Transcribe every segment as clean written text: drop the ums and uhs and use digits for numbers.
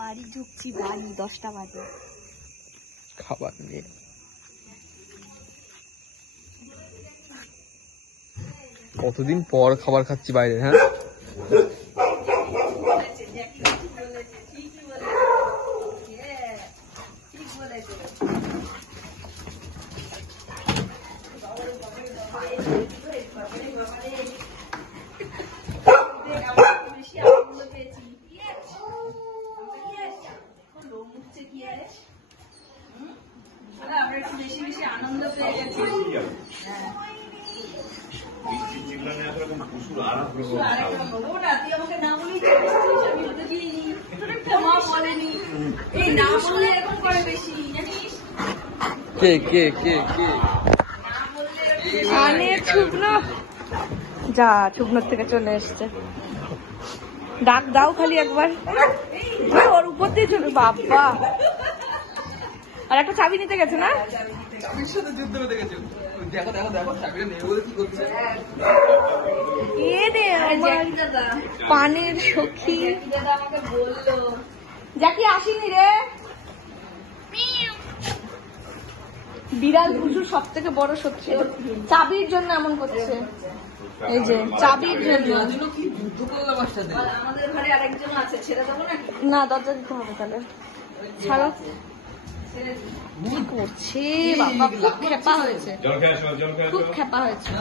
বাড়ি ঢুকছি, বাড়ি 10টা বাজে। খাবার নিয়ে কতদিন পর খাবার খাচ্ছি বাইরে। হ্যাঁ আনন্দ পেয়ে গেছি। যা শুকনোর থেকে চলে এসছে, ডাক দাও খালি একবার, ওর উপর দিয়ে চলে। বাবা, আর একটা চাবি নিতে গেছে না? পানের সখী জ্যাকি আসেনি রে। বিড়াল ভুসুর সব থেকে বড় সত্যি, চাবির জন্য এমন করছে। এই যে চাবির জন্য। আমাদের ঘরে আরেকজন আছে, ছেড়ে দেবো নাকি? না, দরজা দিতে হবে তাহলে। ছাড়ো। কি করছে বাবা, খুব খেপা হয়েছে, খুব খেপা হয়েছে।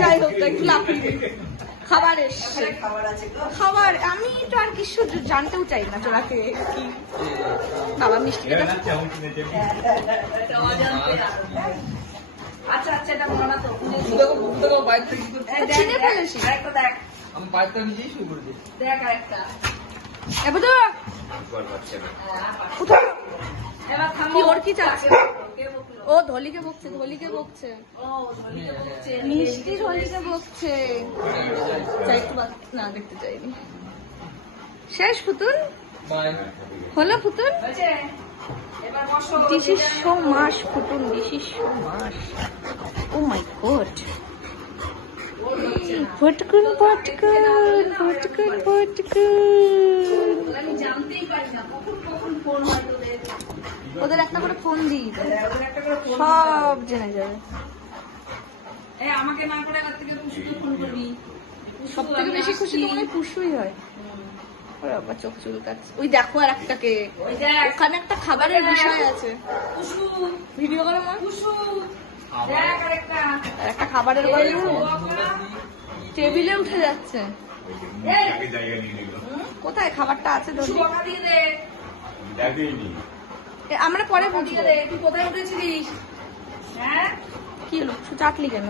যাই হোক, একটু লাফিয়ে খাবার এসছে, খাবার। আমি তো আর কিছু জানতেও চাই না চোরাকে কি। বাবা মিষ্টি আচ্ছা আচ্ছা, এটা মনে তো চিনে ফেলেছি। আমি পাইপটা নিজেই শুরু করে দিই। দেখ আরেকটা ওর কি চাচ্ছে? ও ধলিকে বকছে, ধলিকে বকছে, মিষ্টি ধলিকে বকছে। না, দেখতে চাইনি। শেষ পুতুল হলো, পুতুল This is so much, পুতুল, this is so much. Oh my god. পটকুন পটকুন পটকুন পটকুন। ওদের একটা করে ফোন দিই, সব জেনে যাবে। আমাকে না করে আমার থেকে পুষুকে ফোন করবি। সব থেকে বেশি খুশি তো মনে পুষুই হয়। বাবা চোখ চুলকাচ্ছে। ওই দেখো আর একটাকে, ওখানে একটা খাবারের বিষয় আছে। ভিডিও করো মা। একটা খাবারের টেবিলে উঠে যাচ্ছে। কোথায় খাবারটা আছে? আমরা পরে বুঝবো। তুই কোথায় উঠেছিলিস? হ্যাঁ, কি হলো? চাটলি কেন?